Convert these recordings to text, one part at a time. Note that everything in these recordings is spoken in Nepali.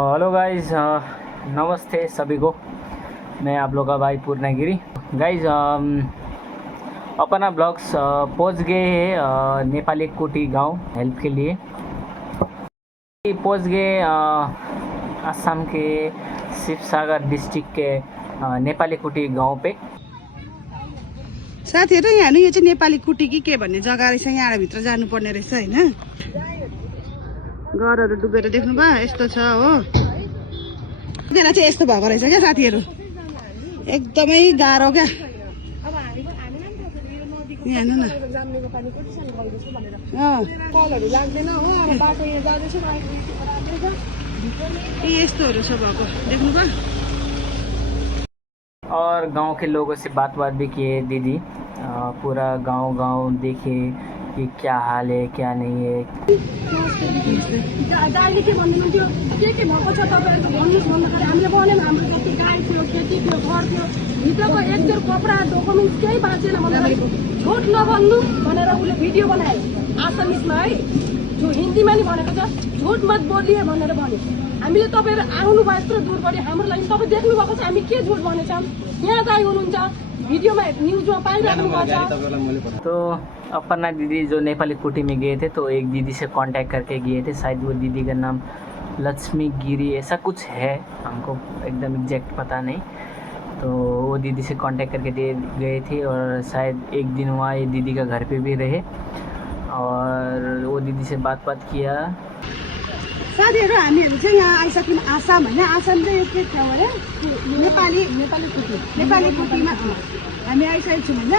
हेलो गाइस, नमस्ते सभी को। मैं आप लोग का भाई पूर्णागिरी। गाइस, अपना ब्लॉग्स पहुंच गए हैं नेपाली कुटी गांव हेल्प के लिए। पहुंच गए असम के शिवसागर डिस्ट्रिक्ट के नेपाली कुटी गांव पे। साथीहरु यहाँ यो चाहिँ नेपाली कुटी कि के भन्ने जग्गा रहेछ। यहाँ भित्र जानुपर्ने रहेछ हैन। घरहरु डुबेर देख्नु भयो यस्तो छ हो। यहाँ चाहिँ यस्तो भएको रहेछ क्या साथीहरु, एकदमै गाह्रो क्या। यहाँ हेर्नु न, कलहरु लाग्दैन हो। अब बाटो यहाँ जाँदैछ यस्तोहरु छ भएको, देख्नु भयो। और गांव के लोगों से बात भी किए दीदी। पूरा गांव देखे कि क्या हाल है क्या नहीं है। दाइले के भन्नुहुन्थ्यो, के भएको छ तपाईहरु भन्नुस् भन्दाखेरि हामीले भन्यौं हाम्रो जति गाई थियो, खेती थियो, घर थियो, भित्रको एक जोर कपडा डकुमेन्ट केही बाँचेन भनेर झुट नभन्नु भनेर उले भिडियो बनायो आसामिसमा है। जो हिन्दीमा नि भनेको छ झुट मत बोलिए भनेर भन्यो। हामीले तपाईहरु आउनु भयो यत्रो दूरबाट हाम्रो लागि तपाई देख्नु भएको छ हामी के झुट भनेछौं। यहाँ दाइ हुनुहुन्छ वीडियोमा न्यूजमा पाइराख्नु भएको छ। तो अपना दीदी जो नेपाली कुटी में गए थे तो एक दीदी से कांटेक्ट करके गए थे। शायद वो दीदी का नाम लक्ष्मी गिरी ऐसा कुछ है, हमको एकदम एग्जैक्ट पता नहीं। तो वो दीदी से कांटेक्ट करके गए थे और शायद एक दिन वहाँ ये दीदी का घर पे भी रहे और वो दीदी से बात किया। साथीहरु हामीहरु चाहिँ यहाँ आइसक्यौं आसाम हैन। आसाम चाहिँ के थियो अरे नेपाली कुटीमा हामी आइसकेको छौँ हैन।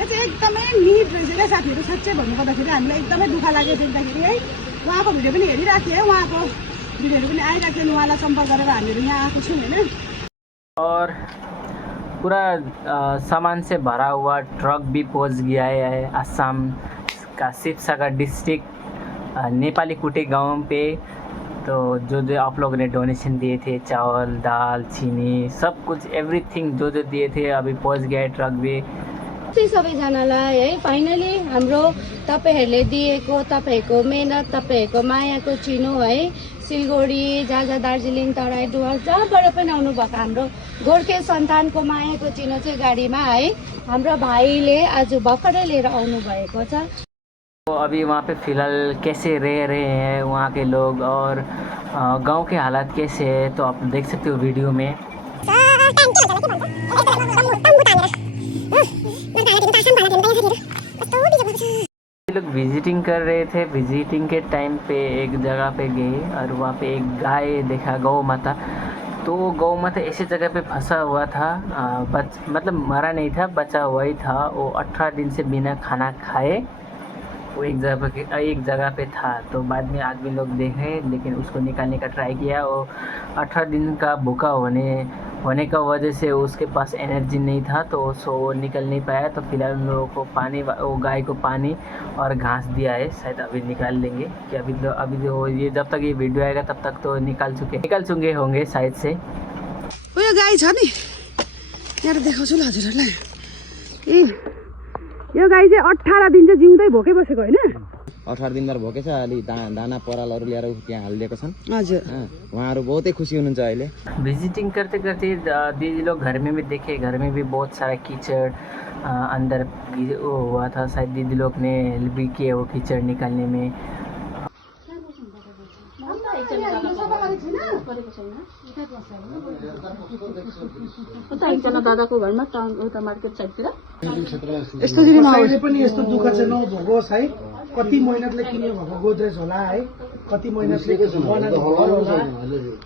यो चाहिँ एकदमै निट रहेछ क्या साथीहरु। साच्चै भन्नुपर्दाखेरि हामीलाई एकदमै दुःख लाग्यो देख्दाखेरि है। उहाँको भिडियो पनि हेरिरहेको थिएँ है, उहाँको भिडियोहरु पनि आइरहेको थियो। उहाँलाई सम्पर्क गरेर हामीहरु यहाँ आएको छौँ हैन। और पूरा सामान से भरा हुआ ट्रक भी पहुंच गया है असम का शिवसागर डिस्ट्रिक्ट नेपाली कुटी गांव पे। तो जो आप लोगों ने डोनेशन दिए थे, चावल दाल चीनी सब कुछ एभ्रिथिङ जो दिए थे अभी पहुंच गया है ट्रक भी। सबैजनालाई है फाइनली हाम्रो तपाईहरुले दिएको तपाईहरुको मेहनत तपाईहरुको मायाको चिनो है सिलगढी जहाँ दार्जिलिङ तराई डुवर्स जहाँबाट पनि आउनु भएको हाम्रो गोर्खे सन्तानको मायाको चिनो चाहिँ गाडीमा है हाम्रो भाइले आज भर्खरै लिएर आउनु भएको छ। तो अभी वहाँ पे फ़िलहाल कैसे रह रहे हैं वहाँ के लोग और गांव के हालात कैसे है तो आप देख सकते हो वीडियो में। लोग विजिटिंग कर रहे थे। विजिटिंग के टाइम पे एक जगह पे गए और वहाँ पे एक गाय देखा, गौ माता। तो गौ माता ऐसी जगह पे फंसा हुआ था, मतलब मरा नहीं था, बचा हुआ ही था। वो 18 दिन से बिना खाना खाए वो एक जगह पे था। तो बाद में आदमी लोग देखे लेकिन उसको निकालने का ट्राई किया। वो 18 दिन का भूखा होने का वजह से उसके पास एनर्जी नहीं था तो वो निकल नहीं पाया। तो फिलहाल उन लोगों को पानी, वो गाय को पानी और घास दिया है। शायद अभी निकाल लेंगे कि अभी जो ये जब तक ये वीडियो आएगा तब तक तो निकाल चुके होंगे शायद से। यो गाई छ नि, यहाँ देखाउँछु ल हजुरहरुलाई। यो गाई चाहिँ 18 दिन चाहिँ जिउँदै भोकै बसेको हैन। 18 दिन भएर भोकै छ। अलि दाना परालहरु ल्याएर त्यहाँ हालिदिएको छन्। हजुर, उहाँहरु बहुतै खुसी हुनुहुन्छ अहिले। विजिटिंग करते दीदी लोग घर में भी देखे, घर में भी बहुत सारा कीचड़ अंदर वो हुआ था। शायद दीदी लोग ने हेल्प भी किए वो कीचड़ निकालने में। दादाको घरमा टाउन उता मार्केट साइडतिर यस्तो गिरीमा पनि यस्तो दुःख चाहिँ नभोगोस् है। कति मेहनतले किन्यो भएको गोदरेज होला है, कति मेहनतले बनाएको घर होला।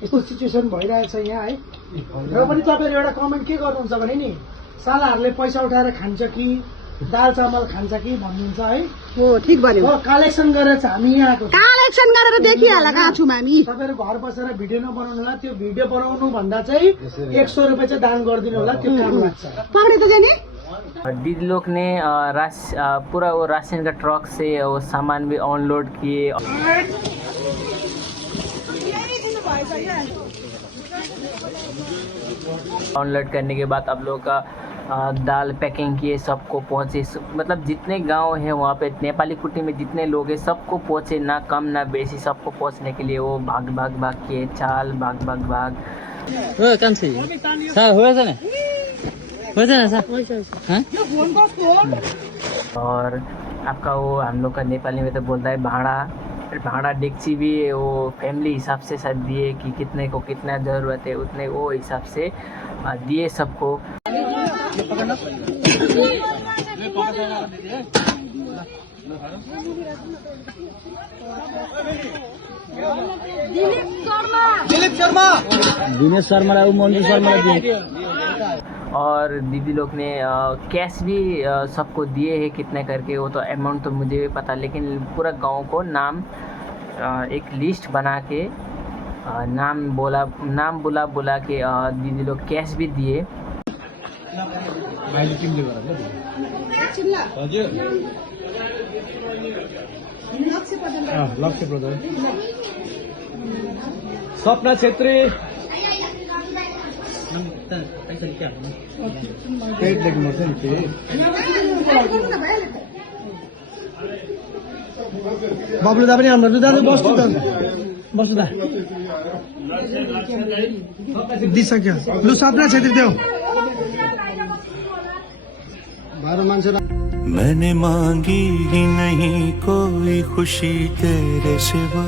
यस्तो सिचुएसन भइरहेछ यहाँ है। र पनि तपाईहरु एउटा कमेन्ट के गर्नुहुन्छ भने नि, सालाहरुले पैसा उठाएर खान्छ कि दाल चामल खान्छ कि भन्नुहुन्छ है। हो, ठीक भन्यो। कलेक्सन गरेर चाहिँ हामी यहाँ आएको छौँ। कलेक्सन गरेर देखिहाल्ला कहाँ छौँ हामी। तपाईहरु घर बसेर भिडियो नबनाउनु होला। त्यो भिडियो बनाउनु भन्दा चाहिँ 100 रुपैयाँ चाहिँ दान गरिदिनु होला, त्यो काम लाग्छ। पक्रे त जाने। दीदी लोग ने पूरा वो राशन का ट्रक से वो सामान भी अनलोड किए। अनलोड करने के बाद आप लोगों का दाल पैकिंग किए, सबको पहुँचे। मतलब जितने गांव है वहाँ पे नेपाली कुटी में जितने लोग हैं सबको पहुँचे, ना कम ना बेसी, सबको पहुँचने के लिए वो भाग के चाल भाग। और आपका वो हम लोग का नेपाली में तो बोलता है भाड़ा डेगची भी वो फैमिली हिसाब से शायद दिए कि कितने को कितना ज़रूरत है उतने वो हिसाब से दिए सबको। दिनेश शर्मा मंजू शर्मा और दीदी लोग ने कैश भी सबको दिए हैं कितने करके, वो तो अमाउंट तो मुझे भी पता, लेकिन पूरा गांव को नाम एक लिस्ट बना के नाम बुला के दीदी लोग कैश भी दिए। लक्ष्य प्रधान, सपना छेत्री, पेट लेख्नु पर्छ नि। बब्लु दा पनि आउनु दाजु, बस्नु दा दिइसक्यो। लु सपना छेत्री देऊ। मैंने मांगी ही नहीं कोई खुशी तेरे सिवा,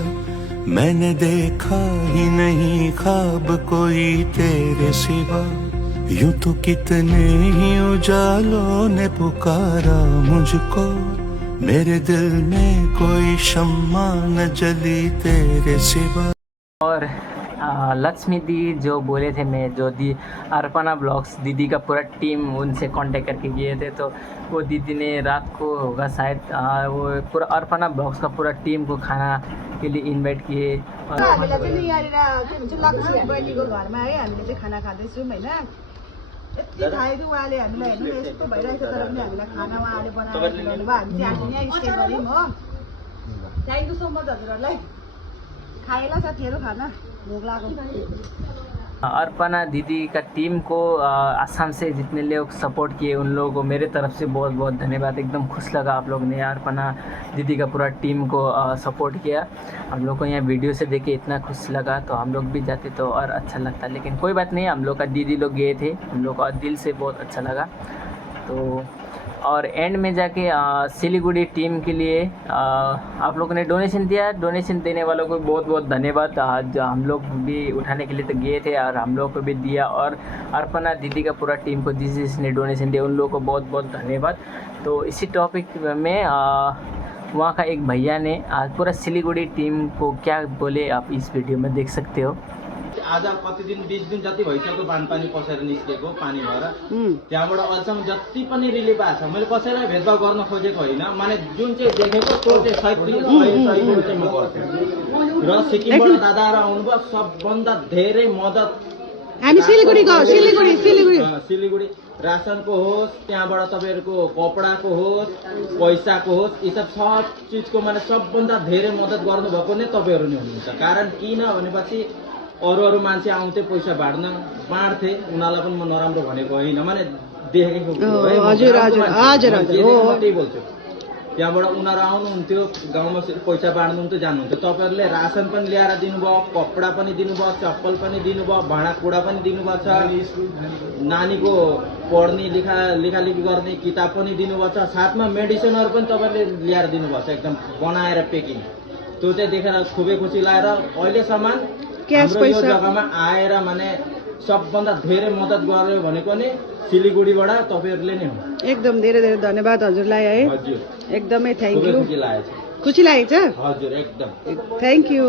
मैंने देखा ही नहीं ख्वाब कोई तेरे सिवा, यूं तो कितने ही उजालों ने पुकारा मुझको, मेरे दिल में कोई शम्मा न जली तेरे सिवा। और लक्ष्मी दी जो बोले थे, मैं जो दी अर्पणा ब्लॉग्स दीदी का पूरा टीम उनसे कांटेक्ट करके गए थे, तो वो दीदी ने रात को होगा शायद वो पूरा अर्पणा ब्लॉग्स का पूरा टीम को खाना के लिए इन्भाइट किए। हामीलाई चाहिँ नि यहाँनिर लक्ष्मी बहिनीको घरमा है हामीले चाहिँ खाना खाँदैछौँ होइन। यति खायो उहाँले हामीलाई हेर्नु न यस्तो भइरहेको छ, तर पनि हामीलाई खाना उहाँले बनाएर खुवाउनु भयो। हामी चाहिँ आज यहाँ स्टे गऱ्यौँ हो। थ्याङ्क यू सो मच हजुरहरूलाई। खाएला साथीहरू खाना, भोग लाग्यो। अर्पणा दीदी का टीम को असम से जितने लोग सपोर्ट किए उन लोगों को मेरे तरफ से बहुत बहुत धन्यवाद। एकदम खुश लगा आप लोग ने अर्पणा दीदी का पूरा टीम को सपोर्ट किया। हम लोग को यहाँ वीडियो से देख के इतना खुश लगा, तो हम लोग भी जाते तो और अच्छा लगता, लेकिन कोई बात नहीं, हम लोग का दीदी लोग गए थे, हम लोग का दिल से बहुत अच्छा लगा। तो और एंड में जाके सिलीगुड़ी टीम के लिए आप लोगों ने डोनेशन दिया, डोनेशन देने वालों को बहुत बहुत धन्यवाद। आज हम लोग भी उठाने के लिए तो गए थे और हम लोग को भी दिया, और अर्पणा दीदी का पूरा टीम को जिसने डोनेशन दिया उन लोगों को बहुत बहुत धन्यवाद। तो इसी टॉपिक में वहाँ का एक भैया ने आज पूरा सिलीगुड़ी टीम को क्या बोले आप इस वीडियो में देख सकते हो। आज कति दिन 20 दिन जति भइसक्यो बानपानी पसेर निस्केको पानी भएर, त्यहाँबाट अहिलेसम्म जति पनि रिलिफ आएको छ। मैले कसैलाई भेदभाव गर्न खोजेको होइन, माने जुन चाहिँ देखेको त्यो चाहिँ 100% म गर्छु। र सिक्किमबाट दादाहरू आउनुभयो, सबभन्दा धेरै मद्दत हामी सिलीगुडी रासनको होस्, त्यहाँबाट तपाईँहरूको कपडाको होस्, पैसाको होस्, यी सब चिजको माने सबभन्दा धेरै मद्दत गर्नुभएको नै तपाईँहरू नै हुनुहुन्छ। कारण किन भनेपछि अरू मान्छे आउँथे पैसा बाँड्थे, उनीहरूलाई पनि म नराम्रो भनेको होइन, माने देखेको त्यही बोल्छु। त्यहाँबाट उनीहरू आउनुहुन्थ्यो, गाउँमा पैसा बाँड्नुहुन्थ्यो, जानुहुन्थ्यो। तपाईँहरूले रासन पनि ल्याएर दिनुभयो, कपडा पनि दिनुभयो, चप्पल पनि दिनुभयो, भाँडाकुँडा पनि दिनुभएको छ, नानीको पढ्ने लेखालेखी गर्ने किताब पनि दिनुभएको छ, साथमा मेडिसिनहरू पनि तपाईँहरूले ल्याएर दिनुभएको छ, एकदम बनाएर पेकिङ। त्यो चाहिँ देखेर खुबै खुसी लागेर अहिलेसम्म हाम्रो यो जग्गामा आएर माने सबभन्दा धेरै मद्दत गर्यो भनेको नि सिलीगुडीबाट तपाईँहरूले नै हो। एकदम धेरै धेरै धन्यवाद हजुरलाई है। हजुर एकदमै थ्याङ्क यू। खुसी लागेको छ। खुसी लागेको छ हजुर एकदम थ्याङ्क यू।